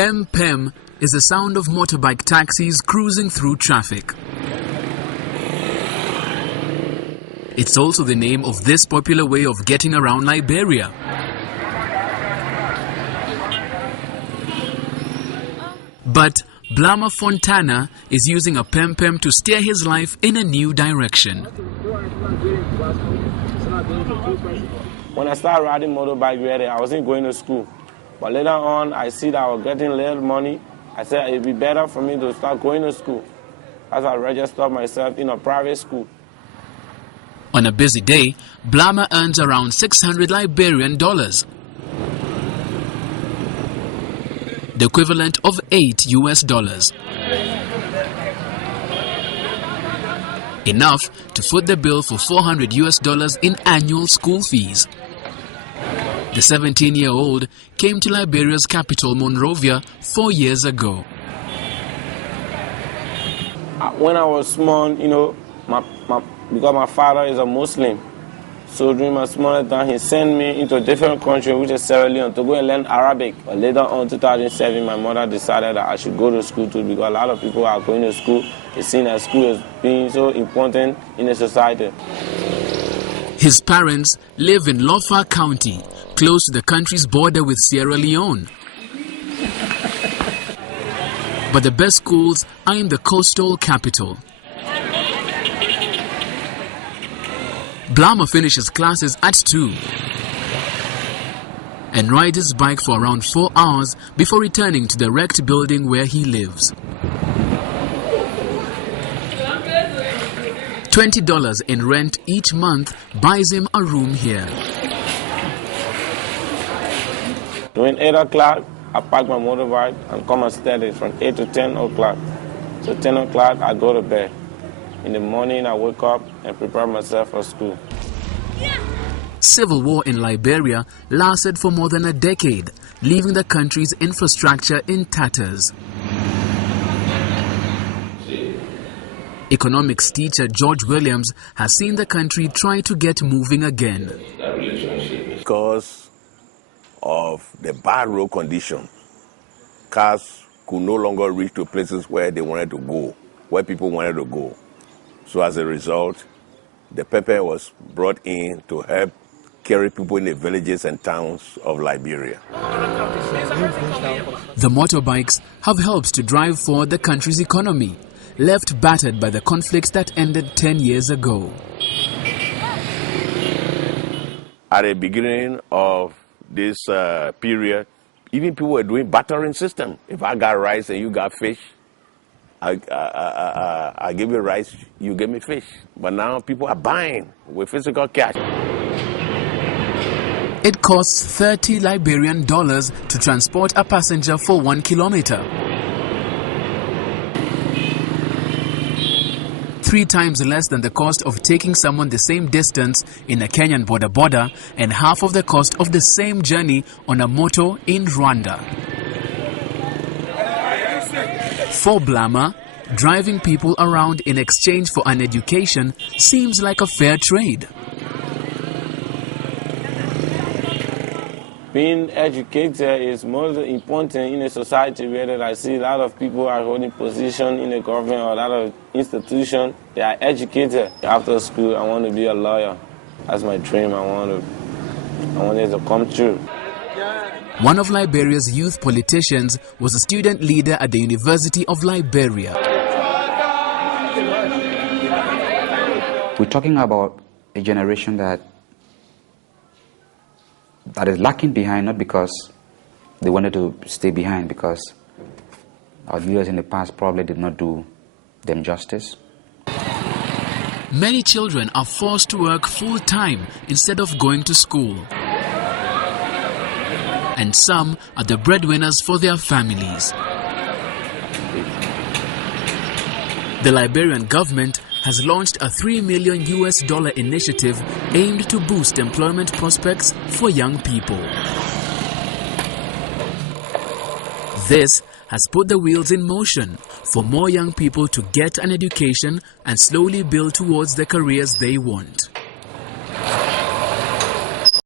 Pem Pem is the sound of motorbike taxis cruising through traffic. It's also the name of this popular way of getting around Liberia. But Blama Fontana is using a Pem Pem to steer his life in a new direction. When I started riding motorbike, really, I wasn't going to school. But later on, I see that I was getting little money. I said it'd be better for me to start going to school. As I registered myself in a private school. On a busy day, Blama earns around 600 Liberian dollars, the equivalent of $8 US. Enough to foot the bill for $400 US in annual school fees. The 17-year-old came to Liberia's capital, Monrovia, 4 years ago. When I was small, you know, because my father is a Muslim, so during my small time, he sent me into a different country, which is Sierra Leone, to go and learn Arabic. But later on, 2007, my mother decided that I should go to school too, because a lot of people are going to school. They see that school is being so important in the society. His parents live in Lofa County, close to the country's border with Sierra Leone. But the best schools are in the coastal capital. Blama finishes classes at 2 and rides his bike for around 4 hours before returning to the wrecked building where he lives. $20 in rent each month buys him a room here. During 8 o'clock, I park my motorbike and come and study from 8 to 10 o'clock. So 10 o'clock, I go to bed. In the morning, I wake up and prepare myself for school. Civil war in Liberia lasted for more than a decade, leaving the country's infrastructure in tatters. Economics teacher George Williams has seen the country try to get moving again. Because of the bad road condition, cars could no longer reach to places where they wanted to go, where people wanted to go. So as a result, the pepper was brought in to help carry people in the villages and towns of Liberia. The motorbikes have helped to drive forward the country's economy, left battered by the conflicts that ended 10 years ago. At the beginning of this period, even people were doing bartering system. If I got rice and you got fish, I give you rice, you give me fish. But now people are buying with physical cash. It costs $30 Liberian to transport a passenger for 1 kilometer. 3 times less than the cost of taking someone the same distance in a Kenyan border and half of the cost of the same journey on a motor in Rwanda. For Blama, driving people around in exchange for an education seems like a fair trade. Being educated is most important in a society where I see a lot of people are holding position in the government or a lot of institutions. They are educated. After school, I want to be a lawyer. That's my dream. I want it to come true. One of Liberia's youth politicians was a student leader at the University of Liberia. We're talking about a generation that is lacking behind, not because they wanted to stay behind, because our leaders in the past probably did not do them justice. Many children are forced to work full-time instead of going to school. And some are the breadwinners for their families. The Liberian government has launched a $3 million initiative aimed to boost employment prospects for young people. This has put the wheels in motion for more young people to get an education and slowly build towards the careers they want.